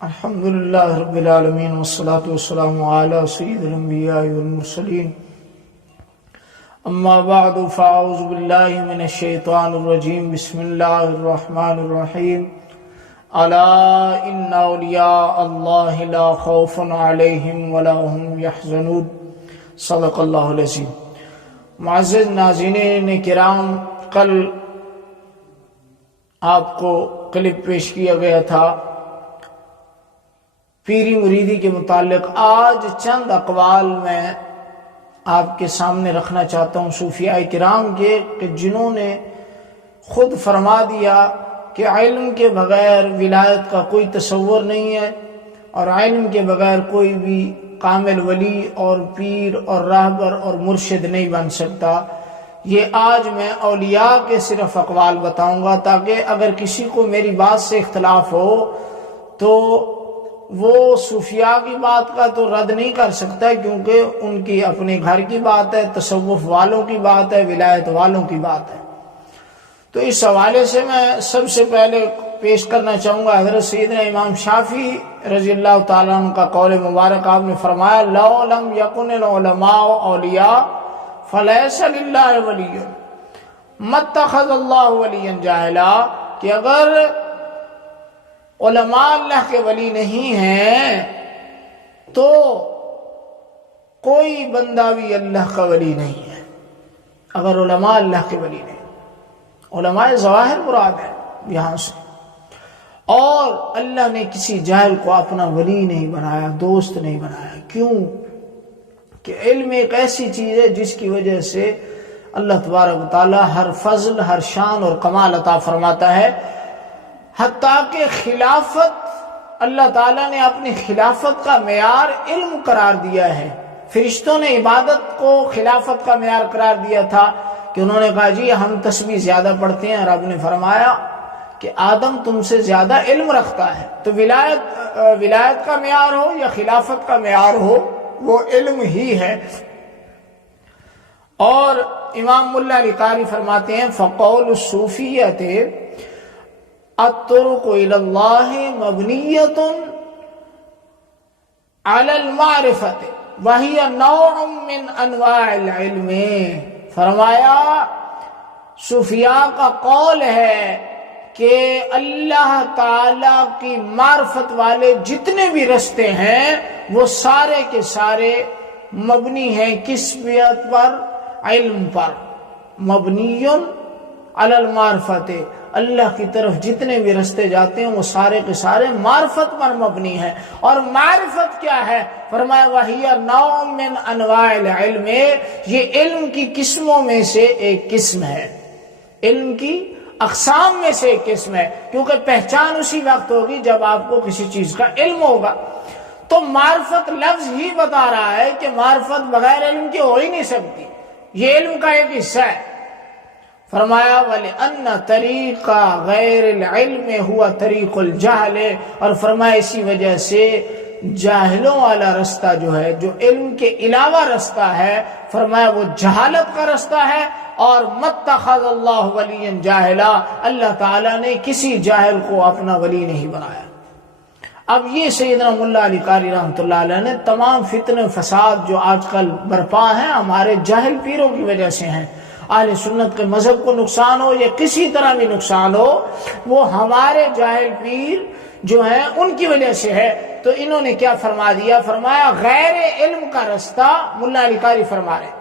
الحمد للہ رب العالمین والصلاة والسلام علی سید الانبیاء والمرسلین اما بعد فاعوذ باللہ من الشیطان الرجیم بسم اللہ الرحمن الرحیم الا ان اولیاء اللہ لا خوف علیہم ولا هم یحزنون صدق اللہ العظیم۔ معزز ناظرین کرام، کل آپ کو کلپ پیش کیا گیا تھا پیری مریدی کے متعلق۔ آج چند اقوال میں آپ کے سامنے رکھنا چاہتا ہوں صوفیاء کرام کے، کہ جنہوں نے خود فرما دیا کہ علم کے بغیر ولایت کا کوئی تصور نہیں ہے، اور علم کے بغیر کوئی بھی کامل ولی اور پیر اور راہبر اور مرشد نہیں بن سکتا۔ یہ آج میں اولیاء کے صرف اقوال بتاؤں گا، تاکہ اگر کسی کو میری بات سے اختلاف ہو تو وہ صوفیاء کی بات کا تو رد نہیں کر سکتا، کیونکہ ان کی اپنے گھر کی بات ہے، تصوف والوں کی بات ہے، ولایت والوں کی بات ہے۔ تو اس حوالے سے میں سب سے پہلے پیش کرنا چاہوں گا حضرت سیدنا امام شافعی رضی اللہ تعالیٰ عنہ کا قول مبارک۔ آپ نے فرمایا لو لم یکن العلماء اولیاء فلیس للہ ولی ما اتخذ اللہ ولیا جاہلا، کہ اگر علماء اللہ کے ولی نہیں ہیں تو کوئی بندہ بھی اللہ کا ولی نہیں ہے۔ اگر علماء اللہ کے ولی نہیں، علماء ظواہر مراد ہے یہاں سے، اور اللہ نے کسی جاہل کو اپنا ولی نہیں بنایا، دوست نہیں بنایا۔ کیوں؟ کہ علم ایک ایسی چیز ہے جس کی وجہ سے اللہ تبارک و تعالی ہر فضل، ہر شان اور کمال عطا فرماتا ہے۔ حتیٰ کہ خلافت، اللہ تعالیٰ نے اپنی خلافت کا معیار علم قرار دیا ہے۔ فرشتوں نے عبادت کو خلافت کا معیار قرار دیا تھا، کہ انہوں نے کہا جی ہم تسبیح زیادہ پڑھتے ہیں، رب نے فرمایا کہ آدم تم سے زیادہ علم رکھتا ہے۔ تو ولایت کا معیار ہو یا خلافت کا معیار ہو، وہ علم ہی ہے۔ اور امام ملا علی قاری فرماتے ہیں فقول الصوفیت الطرق الى اللہ مبنیۃ علی المعرفۃ وہی نوع من انواع العلم۔ فرمایا صوفیاء کا قول ہے کہ اللہ تعالی کی معرفت والے جتنے بھی رستے ہیں وہ سارے کے سارے مبنی ہیں کس بات پر؟ علم پر۔ مبنی علی المعرفت، اللہ کی طرف جتنے بھی رستے جاتے ہیں وہ سارے کے سارے معرفت پر مبنی ہیں۔ اور معرفت کیا ہے؟ فرمایا وَهِيَ نَوْعٌ مِّنْ أَنْوَاعِ الْعِلْمِ، یہ علم کی قسموں میں سے ایک قسم ہے، علم کی اقسام میں سے ایک قسم ہے، کیونکہ پہچان اسی وقت ہوگی جب آپ کو کسی چیز کا علم ہوگا۔ تو معرفت لفظ ہی بتا رہا ہے کہ معرفت بغیر علم کے ہو ہی نہیں سکتی، یہ علم کا ایک حصہ ہے۔ فرمایا وَلِأَنَّ طَرِيقَ غَيْرِ الْعِلْمِ هُوَ طَرِيقُ الْجَهْلِ، اور فرمایا اسی وجہ سے جاہلوں والا رستہ جو ہے، جو علم کے علاوہ رستہ ہے، فرمایا وہ جہالت کا رستہ ہے۔ اور مَتَّخَذَ اللَّهُ وَلِيًّا جَاهِلًا، اللہ تعالیٰ نے کسی جاہل کو اپنا ولی نہیں بنایا۔ اب یہ سیدنا ملا علی قاری رحمۃ اللہ علیہ نے تمام فتنے فساد جو آج کل برپا ہیں ہمارے جاہل پیروں کی وجہ سے ہیں۔ اہل سنت کے مذہب کو نقصان ہو یا کسی طرح بھی نقصان ہو، وہ ہمارے جاہل پیر جو ہیں ان کی وجہ سے ہے۔ تو انہوں نے کیا فرما دیا؟ فرمایا غیر علم کا رستہ، ملا علی قاری فرما رہے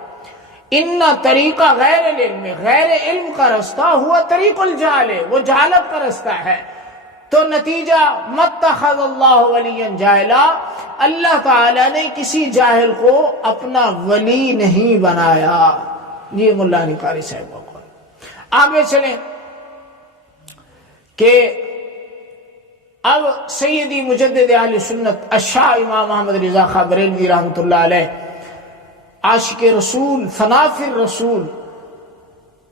ان طریقہ غیر العلم، غیر علم کا رستہ ہوا طریق الجہل، وہ جہالت کا رستہ ہے۔ تو نتیجہ متخذ اللہ ولیا جاہلا، اللہ تعالیٰ نے کسی جاہل کو اپنا ولی نہیں بنایا۔ یہ ملا علی قاری صاحب کا قول۔ آگے چلیں کہ اب سیدی مجدد اہل سنت الشاہ امام محمد رضا خاں بریلوی رحمۃ اللہ علیہ، عاشق رسول، فنافر رسول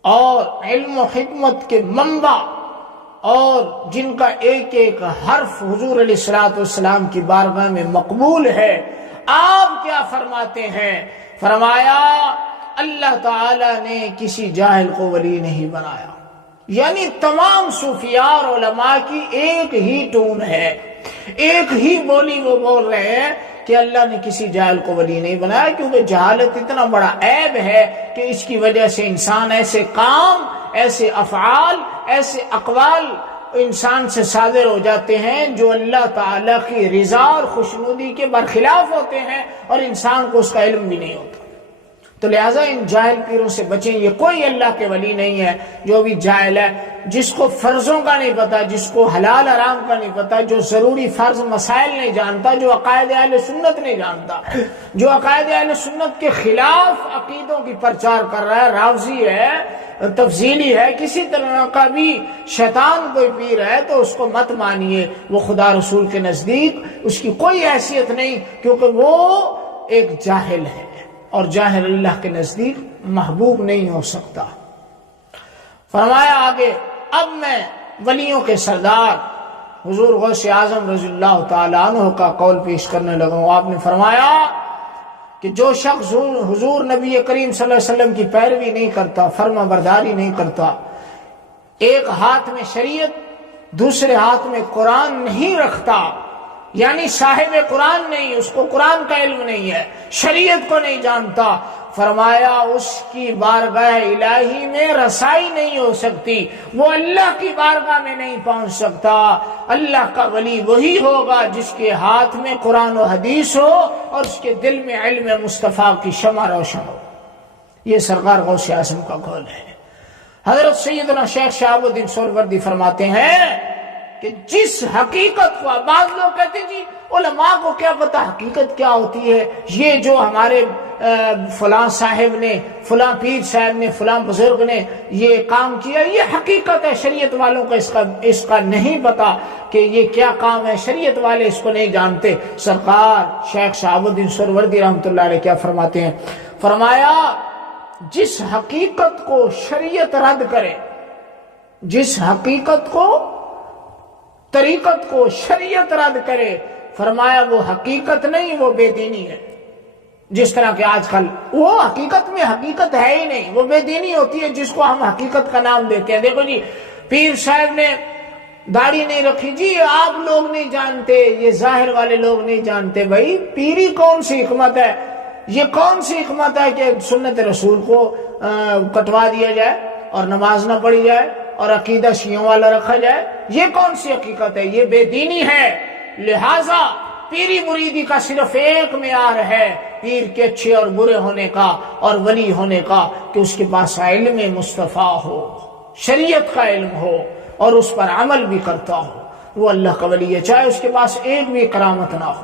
اور علم و حکمت کے منبع، اور جن کا ایک ایک حرف حضور علیہ الصلوۃ والسلام کی بارگاہ میں مقبول ہے، آپ کیا فرماتے ہیں؟ فرمایا اللہ تعالی نے کسی جاہل کو ولی نہیں بنایا۔ یعنی تمام صوفیاء اور علماء کی ایک ہی ٹون ہے، ایک ہی بولی وہ بول رہے ہیں کہ اللہ نے کسی جاہل کو ولی نہیں بنایا، کیونکہ جہالت اتنا بڑا عیب ہے کہ اس کی وجہ سے انسان ایسے کام، ایسے افعال، ایسے اقوال انسان سے صادر ہو جاتے ہیں جو اللہ تعالیٰ کی رضا اور خوشنودی کے برخلاف ہوتے ہیں، اور انسان کو اس کا علم بھی نہیں ہوتا۔ تو لہٰذا ان جاہل پیروں سے بچیں، یہ کوئی اللہ کے ولی نہیں ہے جو بھی جاہل ہے، جس کو فرضوں کا نہیں پتا، جس کو حلال حرام کا نہیں پتا، جو ضروری فرض مسائل نہیں جانتا، جو عقائد اہل سنت نہیں جانتا، جو عقائد اہل سنت کے خلاف عقیدوں کی پرچار کر رہا ہے، رافضی ہے، تفضیلی ہے، کسی طرح کا بھی شیطان کوئی پیر ہے تو اس کو مت مانیے، وہ خدا رسول کے نزدیک اس کی کوئی حیثیت نہیں، کیونکہ وہ ایک جاہل ہے، اور جاہل اللہ کے نزدیک محبوب نہیں ہو سکتا۔ فرمایا آگے، اب میں ولیوں کے سردار حضور غوث اعظم رضی اللہ تعالیٰ عنہ کا قول پیش کرنے لگا ہوں۔ آپ نے فرمایا کہ جو شخص حضور نبی کریم صلی اللہ علیہ وسلم کی پیروی نہیں کرتا، فرما برداری نہیں کرتا، ایک ہاتھ میں شریعت دوسرے ہاتھ میں قرآن نہیں رکھتا، یعنی صاحب قرآن نہیں، اس کو قرآن کا علم نہیں ہے، شریعت کو نہیں جانتا، فرمایا اس کی بارگاہ الہی میں رسائی نہیں ہو سکتی، وہ اللہ کی بارگاہ میں نہیں پہنچ سکتا۔ اللہ کا ولی وہی ہوگا جس کے ہاتھ میں قرآن و حدیث ہو اور اس کے دل میں علم مصطفیٰ کی شمع روشن ہو۔ یہ سرکار غوث اعظم کا قول ہے۔ حضرت سیدنا شیخ شہاب الدین سہروردی فرماتے ہیں کہ جس حقیقت کو، بعض لوگ کہتے ہیں جی علماء کو کیا پتا حقیقت کیا ہوتی ہے، یہ جو ہمارے فلاں صاحب نے، فلاں پیر صاحب نے، فلاں بزرگ نے یہ کام کیا، یہ حقیقت ہے، شریعت والوں کو اس کا نہیں پتا کہ یہ کیا کام ہے، شریعت والے اس کو نہیں جانتے۔ سرکار شیخ شہاب الدین سہروردی رحمۃ اللہ علیہ کیا فرماتے ہیں؟ فرمایا جس حقیقت کو شریعت رد کرے، جس حقیقت کو، طریقت کو شریعت رد کرے، فرمایا وہ حقیقت نہیں، وہ بے دینی ہے۔ جس طرح کہ آج کل وہ حقیقت میں حقیقت ہے ہی نہیں، وہ بے دینی ہوتی ہے جس کو ہم حقیقت کا نام دیتے ہیں۔ دیکھو جی پیر صاحب نے داڑھی نہیں رکھی، جی آپ لوگ نہیں جانتے، یہ ظاہر والے لوگ نہیں جانتے۔ بھائی پیری کون سی حکمت ہے، یہ کون سی حکمت ہے کہ سنت رسول کو کٹوا دیا جائے اور نماز نہ پڑھی جائے اور عقیدہ شیعوں والا رکھا جائے؟ یہ کون سی حقیقت ہے؟ یہ بے دینی ہے۔ لہذا پیری مریدی کا صرف ایک معیار ہے پیر کے اچھے اور برے ہونے کا اور ولی ہونے کا، کہ اس کے پاس علم مصطفیٰ ہو، شریعت کا علم ہو اور اس پر عمل بھی کرتا ہو، وہ اللہ کا ولی ہے، چاہے اس کے پاس ایک بھی کرامت نہ ہو۔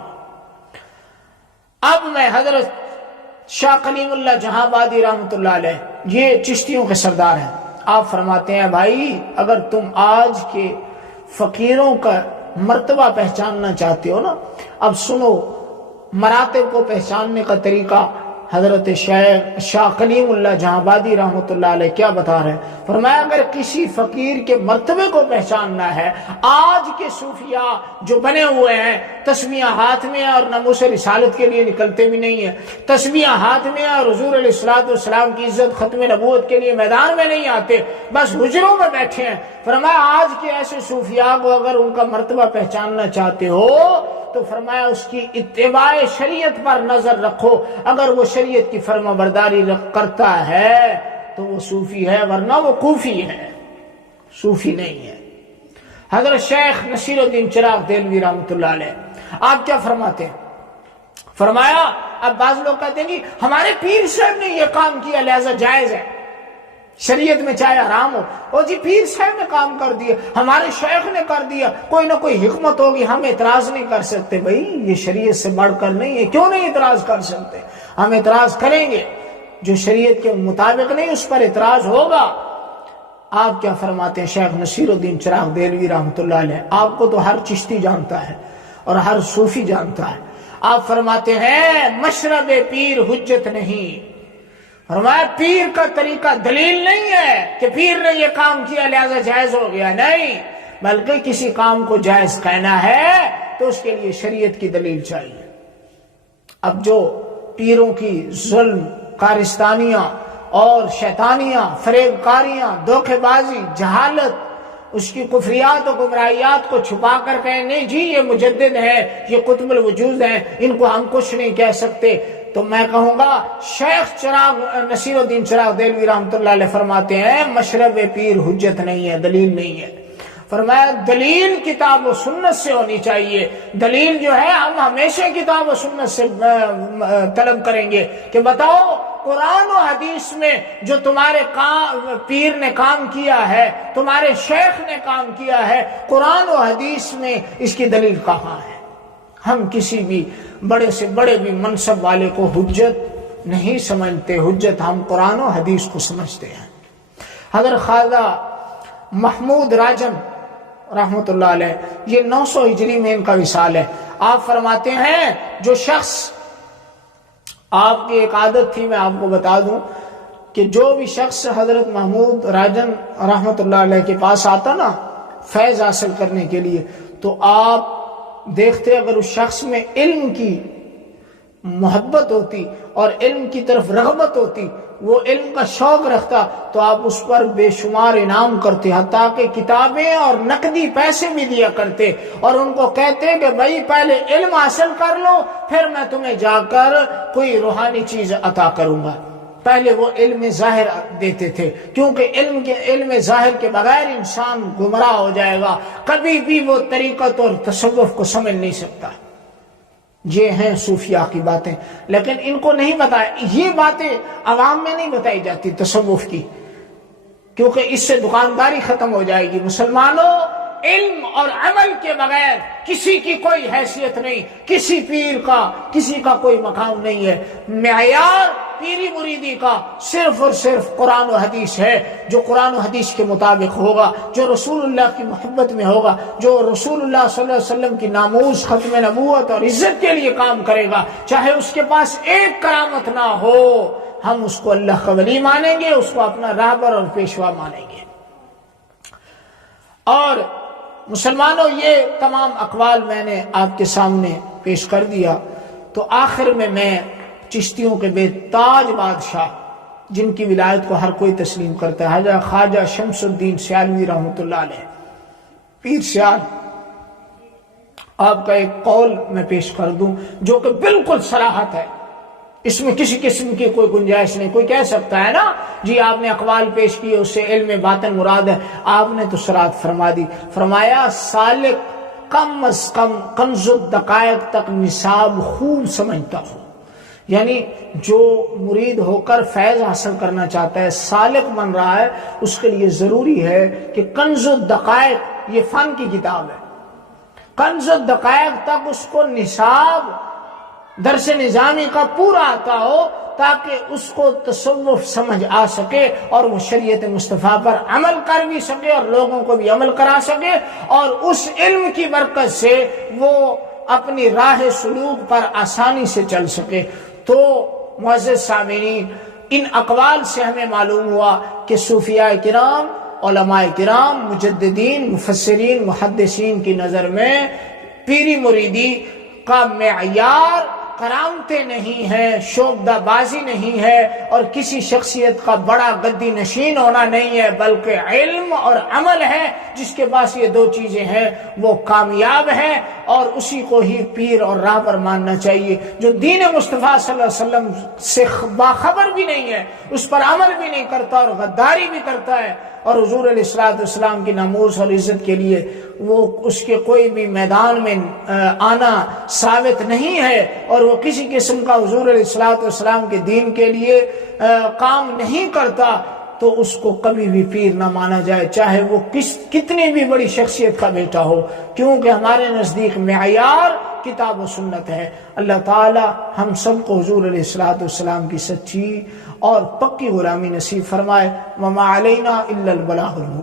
اب میں حضرت شاہ کلیم اللہ جہاں آبادی رحمۃ اللہ علیہ، یہ چشتیوں کے سردار ہیں، آپ فرماتے ہیں بھائی اگر تم آج کے فقیروں کا مرتبہ پہچاننا چاہتے ہو نا، اب سنو مراتب کو پہچاننے کا طریقہ حضرت شاہ کلیم اللہ جہاں آبادی رحمۃ اللہ علیہ کیا بتا رہے ہیں؟ فرمایا اگر کسی فقیر کے مرتبے کو پہچاننا ہے، آج کے صوفیاء جو بنے ہوئے ہیں تسبیحاں ہاتھ میں اور ناموس رسالت کے لیے نکلتے بھی نہیں ہیں، تسبیحاں ہاتھ میں اور حضور علیہ الصلوۃ والسلام کی عزت ختم نبوت کے لیے میدان میں نہیں آتے، بس حجروں میں بیٹھے ہیں۔ فرمایا آج کے ایسے صوفیاء کو اگر ان کا مرتبہ پہچاننا چاہتے ہو تو فرمایا اس کی اتباع شریعت پر نظر رکھو، اگر وہ شریعت کی فرما برداری کرتا ہے تو وہ صوفی ہے، ورنہ وہ کوفی ہے، صوفی نہیں ہے۔ حضرت شیخ نصیر الدین چراغ دہلوی رحمۃ اللہ علیہ آپ کیا فرماتے ہیں؟ فرمایا اب بعض لوگ کہتے ہیں کہ ہمارے پیر صاحب نے یہ کام کیا لہذا جائز ہے، شریعت میں چاہے حرام ہو، اور جی پیر صاحب نے کام کر دیا، ہمارے شیخ نے کر دیا، کوئی نہ کوئی حکمت ہوگی، ہم اعتراض نہیں کر سکتے۔ بھائی یہ شریعت سے بڑھ کر نہیں ہے، کیوں نہیں اعتراض کر سکتے؟ ہم اعتراض کریں گے، جو شریعت کے مطابق نہیں اس پر اعتراض ہوگا۔ آپ کیا فرماتے ہیں شیخ نصیر الدین چراغ دہلوی رحمۃ اللہ علیہ؟ آپ کو تو ہر چشتی جانتا ہے اور ہر صوفی جانتا ہے۔ آپ فرماتے ہیں مشرب پیر حجت نہیں، فرمایا پیر کا طریقہ دلیل نہیں ہے کہ پیر نے یہ کام کیا لہذا جائز ہو گیا، نہیں، بلکہ کسی کام کو جائز کہنا ہے تو اس کے لیے شریعت کی دلیل چاہیے۔ اب جو پیروں کی ظلم کارستانیاں اور شیطانیاں، فریب کاریاں، دھوکے بازی، جہالت، اس کی کفریات و گمراہیات کو چھپا کر کہیں نہیں جی یہ مجدد ہے، یہ قطب الوجود ہیں، ان کو ہم کچھ نہیں کہہ سکتے، تو میں کہوں گا شیخ چراغ نصیر الدین چراغ دہلوی رحمۃ اللہ علیہ فرماتے ہیں مشرب پیر حجت نہیں ہے، دلیل نہیں ہے۔ فرمایا دلیل کتاب و سنت سے ہونی چاہیے، دلیل جو ہے ہم ہمیشہ کتاب و سنت سے طلب کریں گے کہ بتاؤ قرآن و حدیث میں جو تمہارے پیر نے کام کیا ہے، تمہارے شیخ نے کام کیا ہے، قرآن و حدیث میں اس کی دلیل کہاں ہے؟ ہم کسی بھی بڑے سے بڑے بھی منصب والے کو حجت نہیں سمجھتے، حجت ہم قرآن و حدیث کو سمجھتے ہیں۔ حضرت خواجہ محمود راجن رحمۃ اللہ علیہ، یہ 900 ہجری میں ان کا وصال ہے، آپ فرماتے ہیں جو شخص، آپ کی ایک عادت تھی میں آپ کو بتا دوں کہ جو بھی شخص حضرت محمود راجن رحمۃ اللہ علیہ کے پاس آتا نا فیض حاصل کرنے کے لیے، تو آپ دیکھتے اگر اس شخص میں علم کی محبت ہوتی اور علم کی طرف رغبت ہوتی، وہ علم کا شوق رکھتا، تو آپ اس پر بے شمار انعام کرتے، حتیٰ کہ کتابیں اور نقدی پیسے بھی دیا کرتے، اور ان کو کہتے کہ بھائی پہلے علم حاصل کر لو پھر میں تمہیں جا کر کوئی روحانی چیز عطا کروں گا۔ پہلے وہ علم ظاہر دیتے تھے، کیونکہ علم ظاہر کے بغیر انسان گمراہ ہو جائے گا، کبھی بھی وہ طریقت اور تصوف کو سمجھ نہیں سکتا۔ یہ ہیں صوفیاء کی باتیں، لیکن ان کو نہیں بتایا، یہ باتیں عوام میں نہیں بتائی جاتی تصوف کی، کیونکہ اس سے دکانداری ختم ہو جائے گی۔ مسلمانوں، علم اور عمل کے بغیر کسی کی کوئی حیثیت نہیں، کسی پیر کا کسی کا کوئی مقام نہیں ہے۔ معیار پیری مریدی کا صرف اور صرف قرآن و حدیث ہے، جو قرآن و حدیث کے مطابق ہوگا، جو رسول اللہ کی محبت میں ہوگا، جو رسول اللہ صلی اللہ علیہ وسلم کی ناموس، ختم نبوت اور عزت کے لیے کام کرے گا، چاہے اس کے پاس ایک کرامت نہ ہو، ہم اس کو اللہ کا ولی مانیں گے، اس کو اپنا راہبر اور پیشوا مانیں گے۔ اور مسلمانوں، یہ تمام اقوال میں نے آپ کے سامنے پیش کر دیا، تو آخر میں چشتیوں کے بے تاج بادشاہ جن کی ولایت کو ہر کوئی تسلیم کرتا ہے، حضرت خواجہ شمس الدین سیالوی رحمۃ اللہ علیہ، پیر سیال، آپ کا ایک قول میں پیش کر دوں جو کہ بالکل صراحت ہے، اس میں کسی قسم کی کوئی گنجائش نہیں۔ کوئی کہہ سکتا ہے نا جی آپ نے اقوال پیش کیے اس سے علم باطن مراد ہے، آپ نے تو صراحت فرما دی۔ فرمایا سالک کم از کم کنز الدقائق تک نصاب خوب سمجھتا ہو، یعنی جو مرید ہو کر فیض حاصل کرنا چاہتا ہے، سالک بن رہا ہے، اس کے لیے ضروری ہے کہ کنز الدقائق، یہ فن کی کتاب ہے، کنز الدقائق تک اس کو نصاب درس نظامی کا پورا آتا ہو، تاکہ اس کو تصوف سمجھ آ سکے اور وہ شریعت مصطفیٰ پر عمل کر بھی سکے اور لوگوں کو بھی عمل کرا سکے، اور اس علم کی برکت سے وہ اپنی راہ سلوک پر آسانی سے چل سکے۔ تو معزز سامعین، ان اقوال سے ہمیں معلوم ہوا کہ صوفیاء کرام، علماء کرام، مجددین، مفسرین، محدثین کی نظر میں پیری مریدی کا معیار کرامتیں نہیں ہے، شعبدہ بازی نہیں ہے، اور کسی شخصیت کا بڑا گدی نشین ہونا نہیں ہے، بلکہ علم اور عمل ہے۔ جس کے پاس یہ دو چیزیں ہیں وہ کامیاب ہے، اور اسی کو ہی پیر اور راہبر ماننا چاہیے۔ جو دین مصطفیٰ صلی اللہ علیہ وسلم سے باخبر بھی نہیں ہے، اس پر عمل بھی نہیں کرتا اور غداری بھی کرتا ہے، اور حضور علیہ السلام کی ناموس اور عزت کے لیے وہ اس کے کوئی بھی میدان میں آنا ثابت نہیں ہے، اور وہ کسی قسم کا حضور علیہ السلام کے دین کے لیے کام نہیں کرتا، تو اس کو کبھی بھی پیر نہ مانا جائے، چاہے وہ کتنی بھی بڑی شخصیت کا بیٹا ہو، کیونکہ ہمارے نزدیک معیار کتاب و سنت ہے۔ اللہ تعالی ہم سب کو حضور علیہ السلام کی سچی اور پکی غلامی نصیب فرمائے۔ وما علینا الا البلاغ المبین۔